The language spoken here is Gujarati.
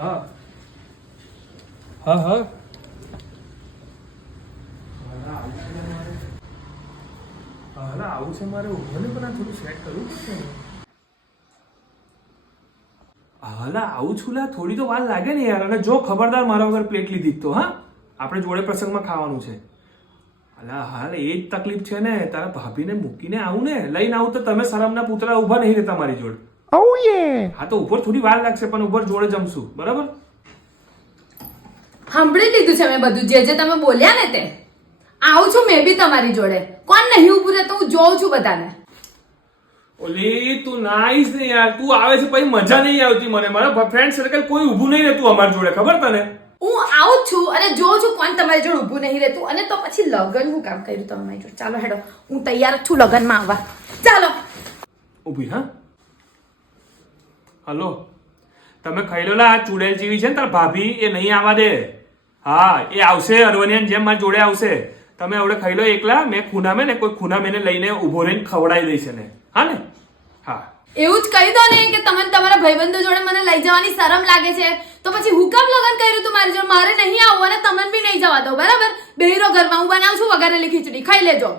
હા હા હા આવું છે મારે ઉભો ને પણ આ થોડું સેટ કરવું પડશે ને. હાલા આવું છું લા થોડી તો વાર લાગે ને યાર. અને જો ખબરદાર મારા વગર પ્લેટ લીધી તો હા આપણે જોડે પ્રસંગમાં ખાવાનું છે. અલા હાલ એ જ તકલીફ છે ને તારા ભાભીને મૂકીને આવું ને લઈને આવું તો તમે શરમના પુતળા ઊભા નહીં રહેતા મારી જોડે. હા તો ઉપર થોડી વાર લાગશે પણ ઉપર જોડે જમશું બરાબર. સાંભળી લીધું છે મેં બધું જે તમે બોલ્યા ને તે. આવું છું મેં બી તમારી જોડે. કોણ નહીં ઉભું રહે તો હું જોઉં છું બધાને. ઓલી તું નાઈસ ને યાર. તું આવે છે પછી મજા નહીં આવતી મને. મારા ફ્રેન્ડ સર્કલ કોઈ ઊભું નહીં રહેતું અમારી જોડે ખબર તને. હું આવું જ છું અને જોઉં છું કોણ તમારી જોડે ઊભું નહીં રહેતું. અને તો પછી લગન હું કામ કર્યું તમે મારી જોડે. ચાલો હેડો હું તૈયાર જ છું લગનમાં આવવા. ચાલો ઊભી હા. હલો તમે ખાઈ લો લા ચૂડેલ જેવી છે ને તાર ભાભી એ નહીં આવવા દે. હા એ આવશે અરવનિયાની જેમ મારી જોડે આવશે. તમે આવડે ખાઈ લો એકલા. મેં ખૂનામે ને કોઈ ખૂનામે ને લઈને ઊભો રહીને ખવડાવી દઈશ ને. હા ને હા એવું જ કહી દો ને કે તમને તમારા ભાઈબંધો જોડે મને લઈ જવાની શરમ લાગે છે તો પછી હું કામ લગન કર્યું તું મારી જોડે. મારે નહીં આવવું અને તમને બી નહીં જવા દો બરાબર. બેહીરો ઘરમાં હું બનાવું છું વઘારેલી ખીચડી ખાઈ લેજો.